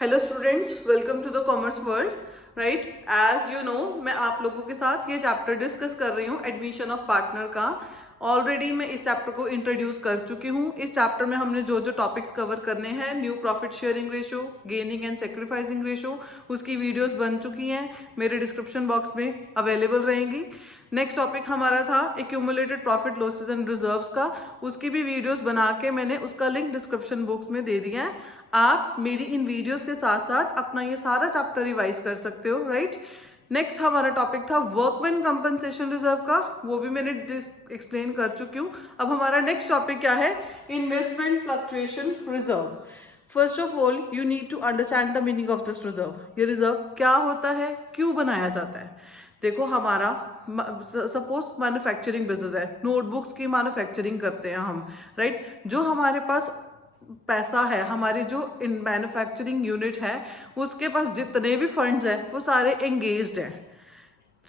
Hello students, welcome to the commerce world. Right, as you know मैं आप लोगों के साथ ये चैप्टर डिस्कस कर रही हूँ एडमिशन ऑफ पार्टनर का। ऑलरेडी मैं इस चैप्टर को इंट्रोड्यूस कर चुकी हूँ। इस चैप्टर में हमने जो जो टॉपिक्स कवर करने हैं, new profit sharing ratio, gaining and sacrificing ratio, उसकी वीडियोस बन चुकी हैं, मेरे डिस्क्रिप्शन बॉक्स में अवेलेबल रहेंगी। नेक्स्ट टॉपिक हमारा था accumulated profit losses and reserves का, उसकी भी वीडियोस बना के मैंने उसका लिंक डिस्क्रिप्शन बॉक्स में दे दिया है। आप मेरी इन वीडियोस के साथ साथ अपना ये सारा चैप्टर रिवाइज कर सकते हो। राइट, नेक्स्ट हमारा टॉपिक था वर्कमैन कंपनसेशन रिजर्व का, वो भी मैंने एक्सप्लेन कर चुकी हूँ। अब हमारा नेक्स्ट टॉपिक क्या है? Investment fluctuation reserve. First of all you need to understand the meaning of this reserve. ये रिजर्व क्या होता है, क्यों बनाया जाता है? देखो, हमारा सपोज मैन्युफैक्चरिंग बिजनेस है, नोटबुक्स की मैन्युफैक्चरिंग करते हैं हम। राइट, जो हमारे पास पैसा है, हमारी जो मैन्युफैक्चरिंग यूनिट है, उसके पास जितने भी फंड्स हैं वो सारे एंगेज्ड हैं।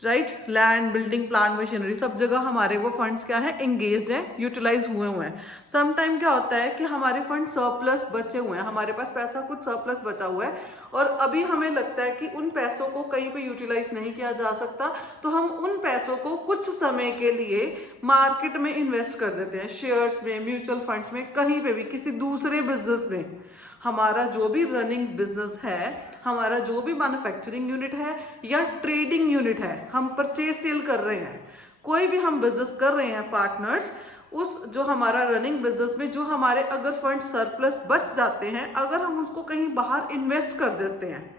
Right, land, building, plant, machinery, सब जगह हमारे वो फंड्स क्या है, एंगेज्ड हैं, यूटिलाइज हुए हुए हैं। सम टाइम क्या होता है कि हमारे फंड सरप्लस बचे हुए हैं, हमारे पास पैसा कुछ सरप्लस बचा हुआ है और अभी हमें लगता है कि उन पैसों को कहीं पे यूटिलाइज नहीं किया जा सकता, तो हम उन पैसों को कुछ समय के लिए मार्केट में इन्वेस्ट कर देते हैं, शेयर्स में, म्यूचुअल फंड्स में, कहीं पे भी, किसी दूसरे बिजनेस में। हमारा जो भी रनिंग बिजनेस है, हमारा जो भी मैन्युफैक्चरिंग यूनिट है या ट्रेडिंग यूनिट है, हम परचेज सेल कर रहे हैं, कोई भी हम बिजनेस कर रहे हैं पार्टनर्स, उस जो हमारा रनिंग बिजनेस में जो हमारे अगर फंड सरप्लस बच जाते हैं, अगर हम उसको कहीं बाहर इन्वेस्ट कर देते हैं,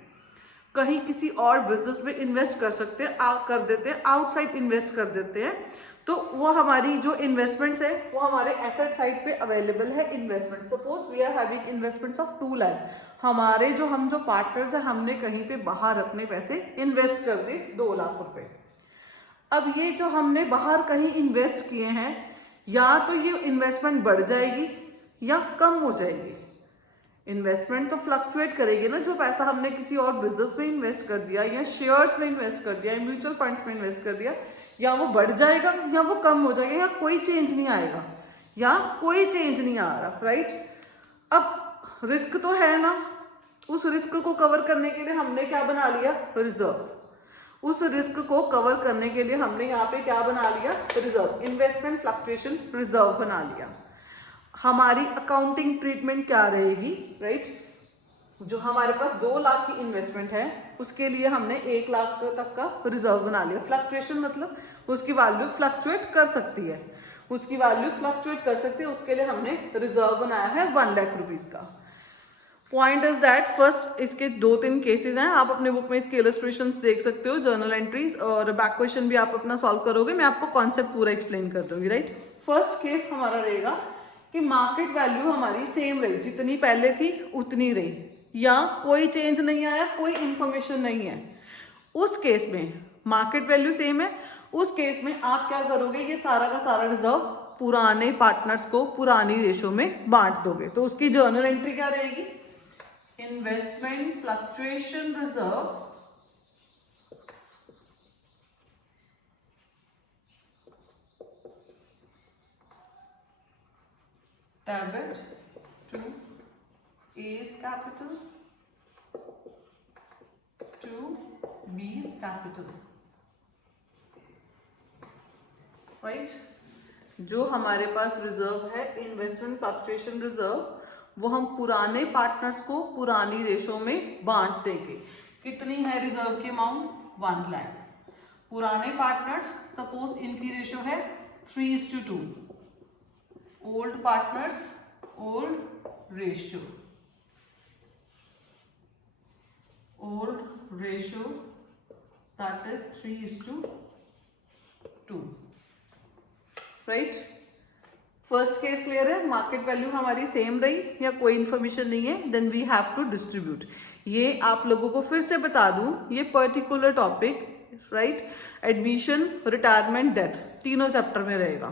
कहीं किसी और बिजनेस में इन्वेस्ट कर सकते हैं, कर देते हैं, आउटसाइड इन्वेस्ट कर देते हैं, तो वो हमारी जो इन्वेस्टमेंट्स है वो हमारे एसेट साइड पे अवेलेबल है investment. Suppose we are having investments of 2 lakh, हमारे हम जो पार्टनर्स हैं, हमने कहीं पे बाहर अपने पैसे इन्वेस्ट कर दिए 2 लाख रुपए। अब ये जो हमने बाहर कहीं इन्वेस्ट किए हैं, या तो ये इन्वेस्टमेंट बढ़ जाएगी या कम हो जाएगी। इन्वेस्टमेंट तो फ्लक्चुएट करेगी ना, जो पैसा हमने किसी और बिजनेस में इन्वेस्ट कर दिया या शेयर्स में इन्वेस्ट कर दिया या म्यूचुअल फंड्स में इन्वेस्ट कर दिया, या वो बढ़ जाएगा या वो कम हो जाएगा, या कोई चेंज नहीं आएगा, या कोई चेंज नहीं आ रहा। राइट, अब रिस्क तो है ना, उस रिस्क को कवर करने के लिए हमने क्या बना लिया? रिजर्व। उस रिस्क को कवर करने के लिए हमने यहाँ पे क्या बना लिया? रिजर्व, इन्वेस्टमेंट फ्लक्चुएशन रिजर्व बना लिया। हमारी अकाउंटिंग ट्रीटमेंट क्या रहेगी? राइट, जो हमारे पास 2 लाख की इन्वेस्टमेंट है, उसके लिए हमने 1 लाख तक का रिजर्व बना लिया। फ्लक्चुएशन मतलब उसकी वैल्यू फ्लक्चुएट कर सकती है, उसकी वैल्यू फ्लक्चुएट कर सकती है, उसके लिए हमने रिजर्व बनाया है 1 लाख रुपीज का। पॉइंट इज दैट फर्स्ट, इसके 2-3 केसेस हैं, आप अपने बुक में इसके इलस्ट्रेशंस देख सकते हो, जर्नल एंट्रीज, और बैक क्वेश्चन भी आप अपना सॉल्व करोगे, मैं आपको कॉन्सेप्ट पूरा एक्सप्लेन कर दूंगी। राइट, फर्स्ट केस हमारा रहेगा कि मार्केट वैल्यू हमारी सेम रही, जितनी पहले थी उतनी रही, या कोई चेंज नहीं आया, कोई इंफॉर्मेशन नहीं है। उस केस में मार्केट वैल्यू सेम है, उस केस में आप क्या करोगे? ये सारा का सारा रिजर्व पुराने पार्टनर्स को पुरानी रेशो में बांट दोगे। तो उसकी जर्नल एंट्री क्या रहेगी? Investment fluctuation reserve debit to A's capital to B's capital। Right, जो हमारे पास रिजर्व है इन्वेस्टमेंट फ्लक्चुएशन रिजर्व, वो हम पुराने पार्टनर्स को पुरानी रेशो में बांट देंगे। कितनी है रिजर्व की अमाउंट? 1 लाख। पुराने पार्टनर्स, सपोज इनकी रेशो है 3:2, old partners old ratio, old ratio that is 3:2। Right, first case clear है, मार्केट वैल्यू हमारी सेम रही या कोई इंफॉर्मेशन नहीं है, then we have to distribute. ये आप लोगों को फिर से बता दूं, ये particular topic, right, admission, retirement, death, तीनों चैप्टर में रहेगा।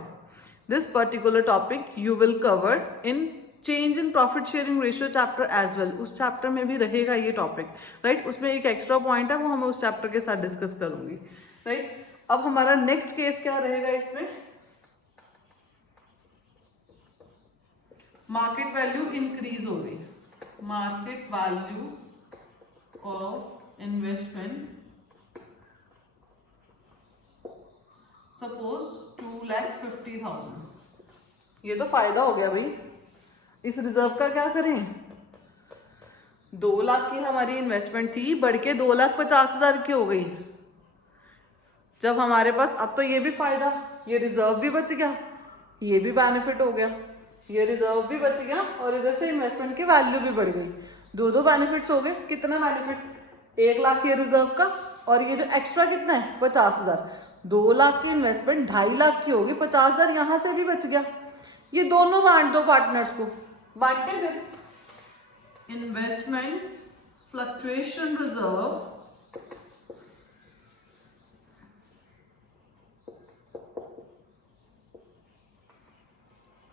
This particular topic you will cover in change in profit sharing ratio chapter as well, उस चैप्टर में भी रहेगा ये टॉपिक। राइट, उसमें एक एक्स्ट्रा पॉइंट है, वो हमें उस चैप्टर के साथ डिस्कस करूंगी। राइट, अब हमारा नेक्स्ट केस क्या रहेगा? इसमें मार्केट वैल्यू इंक्रीज हो रही, market value of investment suppose 2,50,000। ये तो फायदा हो गया भाई। इस रिजर्व का क्या करें? 2 लाख की हमारी इन्वेस्टमेंट थी, बढ़ के 2,50,000 की हो गई। जब हमारे पास, अब तो ये भी फायदा, ये रिजर्व भी बच गया, ये भी बेनिफिट हो गया, ये रिजर्व भी बच गया और इधर से इन्वेस्टमेंट की वैल्यू भी बढ़ गई। दो बेनिफिट्स हो गए। कितना बेनिफिट? 1 लाख ये रिजर्व का, और ये जो एक्स्ट्रा कितना है 50,000। 2 लाख की इन्वेस्टमेंट 2.5 लाख की होगी, 50,000 यहाँ से भी बच गया। ये दोनों बांट दो पार्टनर्स को, बांटते फिर। Investment fluctuation reserve